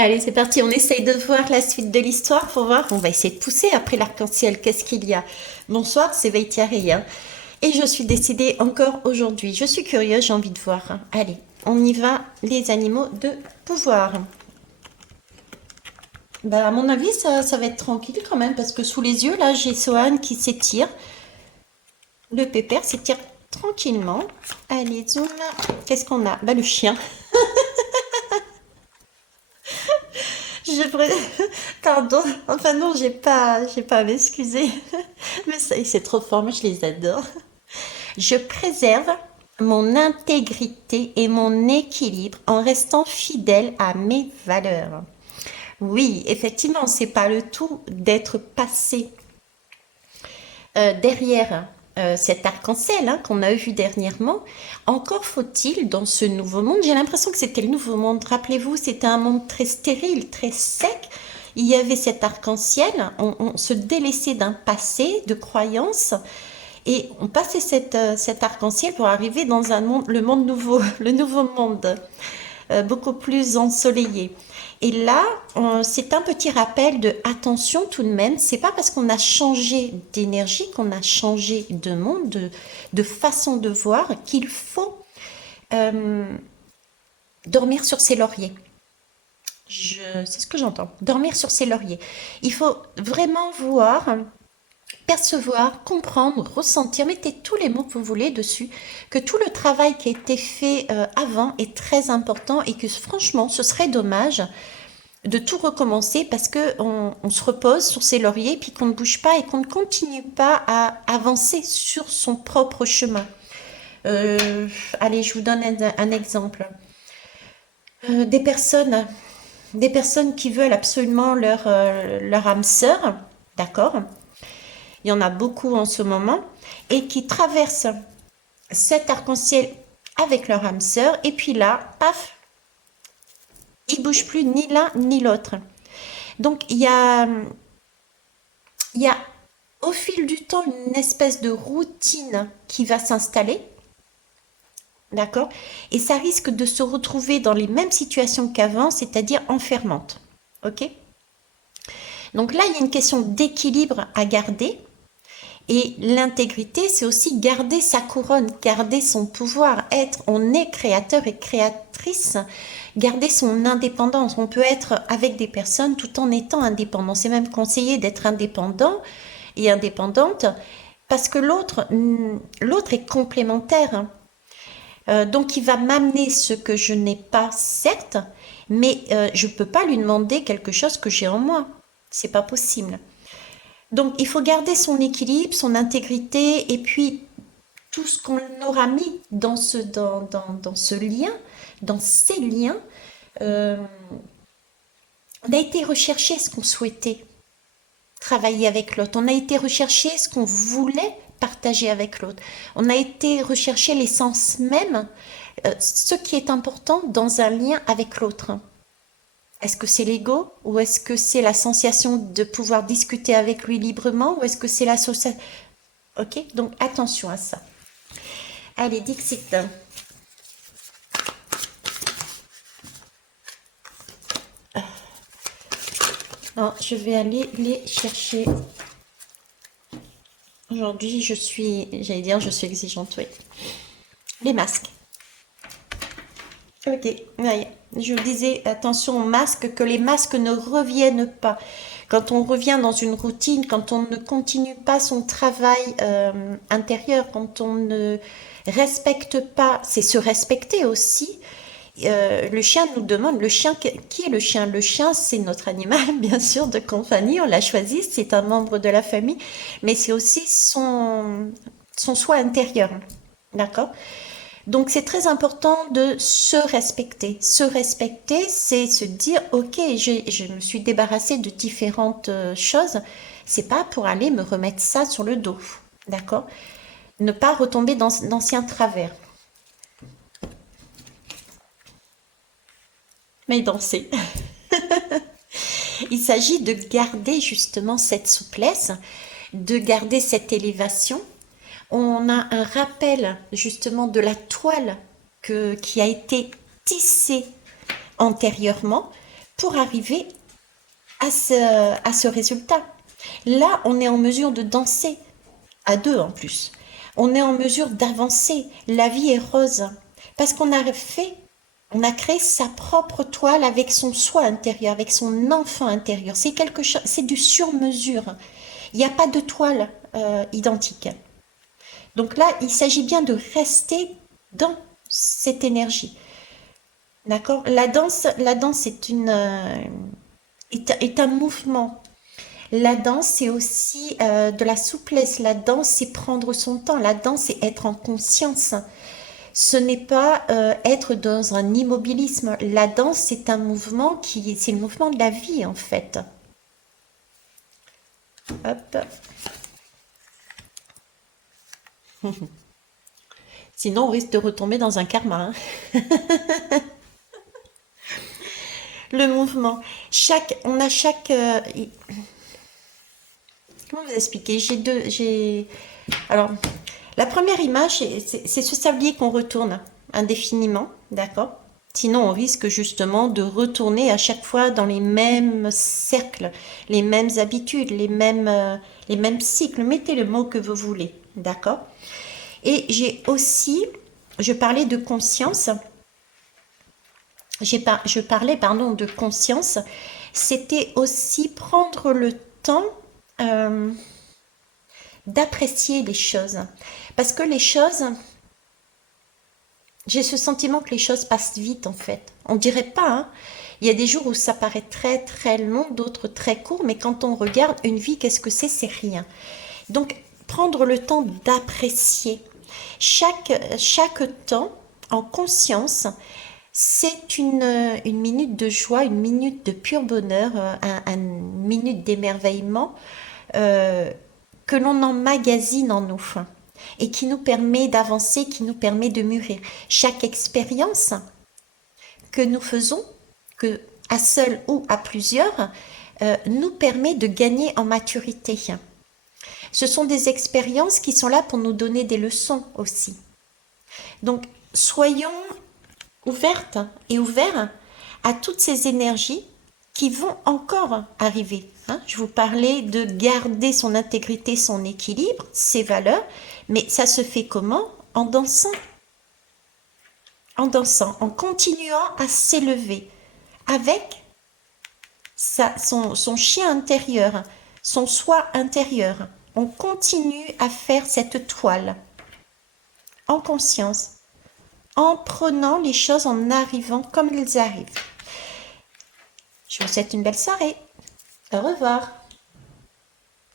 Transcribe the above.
Allez, c'est parti, on essaye de voir la suite de l'histoire pour voir. On va essayer de pousser après l'arc-en-ciel. Qu'est-ce qu'il y a? Bonsoir, c'est Veitia. Et je suis décidée encore aujourd'hui. Je suis curieuse, j'ai envie de voir, hein. Allez, on y va, les animaux de pouvoir. Bah, à mon avis, ça va être tranquille quand même, parce que sous les yeux, là, j'ai Sohan qui s'étire. Le pépère s'étire tranquillement. Allez, zoom. Qu'est-ce qu'on a? Bah, le chien. Je pré- Pardon. Enfin non, j'ai pas à m'excuser. Mais ça, c'est trop fort, moi je les adore. Je préserve mon intégrité et mon équilibre en restant fidèle à mes valeurs. Oui, effectivement, c'est pas le tout d'être passé derrière cet arc-en-ciel, hein, qu'on a vu dernièrement. Encore faut-il, dans ce nouveau monde, j'ai l'impression que c'était le nouveau monde. Rappelez-vous, c'était un monde très stérile, très sec. Il y avait cet arc-en-ciel, on se délaissait d'un passé de croyances et on passait cet arc-en-ciel pour arriver dans un monde, le monde nouveau, le nouveau monde, beaucoup plus ensoleillé. Et là, c'est un petit rappel de attention tout de même. C'est pas parce qu'on a changé d'énergie, qu'on a changé de monde, de façon de voir, qu'il faut euh, dormir sur ses lauriers. C'est ce que j'entends. Dormir sur ses lauriers. Il faut vraiment voir, percevoir, comprendre, ressentir, mettez tous les mots que vous voulez dessus, que tout le travail qui a été fait avant est très important et que franchement, ce serait dommage de tout recommencer parce que on se repose sur ses lauriers puis qu'on ne bouge pas et qu'on ne continue pas à avancer sur son propre chemin. Euh, Allez, je vous donne un exemple. Des personnes qui veulent absolument leur âme sœur, d'accord? Il y en a beaucoup en ce moment, et qui traversent cet arc-en-ciel avec leur âme sœur, et puis là, paf, ils bougent plus ni l'un ni l'autre. Donc il y a au fil du temps une espèce de routine qui va s'installer, d'accord? Et ça risque de se retrouver dans les mêmes situations qu'avant, c'est-à-dire enfermante. Ok? Donc là, il y a une question d'équilibre à garder. Et l'intégrité, c'est aussi garder sa couronne, garder son pouvoir, être, on est créateur et créatrice, garder son indépendance. On peut être avec des personnes tout en étant indépendant. C'est même conseillé d'être indépendant et indépendante parce que l'autre est complémentaire, hein. Donc il va m'amener ce que je n'ai pas, certes, mais je ne peux pas lui demander quelque chose que j'ai en moi. C'est pas possible. Donc il faut garder son équilibre, son intégrité, et puis tout ce qu'on aura mis dans ce lien, dans ces liens, euh, on a été rechercher ce qu'on souhaitait travailler avec l'autre, on a été rechercher ce qu'on voulait partager avec l'autre, on a été rechercher l'essence même, ce qui est important dans un lien avec l'autre. Est-ce que c'est l'ego ou est-ce que c'est la sensation de pouvoir discuter avec lui librement ou est-ce que c'est l'association? Ok, donc attention à ça. Allez, Dixit. Non, je vais aller les chercher. Aujourd'hui, je suis exigeante, oui. Les masques. Ok, ouais. Je vous disais, attention aux masques, que les masques ne reviennent pas. Quand on revient dans une routine, quand on ne continue pas son travail intérieur, quand on ne respecte pas, c'est se respecter aussi. Le chien nous demande, le chien, qui est le chien? Le chien, c'est notre animal, bien sûr, de compagnie. On l'a choisi, c'est un membre de la famille, mais c'est aussi son soi intérieur. D'accord? Donc c'est très important de se respecter. Se respecter, c'est se dire, ok, je me suis débarrassée de différentes choses. C'est pas pour aller me remettre ça sur le dos. D'accord? Ne pas retomber dans d'anciens travers. Mais danser. Il s'agit de garder justement cette souplesse, de garder cette élévation. On a un rappel justement de la toile qui a été tissée antérieurement pour arriver à ce résultat. Là, on est en mesure de danser, à deux en plus. On est en mesure d'avancer. La vie est rose. Parce qu'on a fait, on a créé sa propre toile avec son soi intérieur, avec son enfant intérieur. C'est quelque chose, c'est du sur-mesure. Il n'y a pas de toile identique. Donc là, il s'agit bien de rester dans cette énergie. D'accord? La danse est un mouvement. La danse, c'est aussi de la souplesse. La danse, c'est prendre son temps. La danse, c'est être en conscience. Ce n'est pas être dans un immobilisme. La danse, c'est un mouvement c'est le mouvement de la vie, en fait. Hop. Sinon, on risque de retomber dans un karma, hein. Le mouvement. On a chaque. Comment vous expliquer? Alors, la première image, c'est ce sablier qu'on retourne indéfiniment, d'accord? Sinon, on risque justement de retourner à chaque fois dans les mêmes cercles, les mêmes habitudes, les mêmes cycles. Mettez le mot que vous voulez, d'accord? Et je parlais de conscience. Je parlais, pardon, de conscience. C'était aussi prendre le temps euh, d'apprécier les choses. Parce que les choses, j'ai ce sentiment que les choses passent vite en fait. On dirait pas, hein. Il y a des jours où ça paraît très très long, d'autres très court, mais quand on regarde une vie, qu'est-ce que c'est? C'est rien. Donc, prendre le temps d'apprécier chaque temps en conscience, c'est une minute de joie, une minute de pur bonheur, une minute d'émerveillement euh, que l'on emmagasine en nous et qui nous permet d'avancer, qui nous permet de mûrir. Chaque expérience que nous faisons, que à seul ou à plusieurs, nous permet de gagner en maturité. Ce sont des expériences qui sont là pour nous donner des leçons aussi. Donc, soyons ouvertes et ouverts à toutes ces énergies qui vont encore arriver. Hein. Je vous parlais de garder son intégrité, son équilibre, ses valeurs, mais ça se fait comment? En dansant. En dansant, en continuant à s'élever avec son chien intérieur, son soi intérieur. On continue à faire cette toile en conscience, en prenant les choses, en arrivant comme elles arrivent. Je vous souhaite une belle soirée. Au revoir.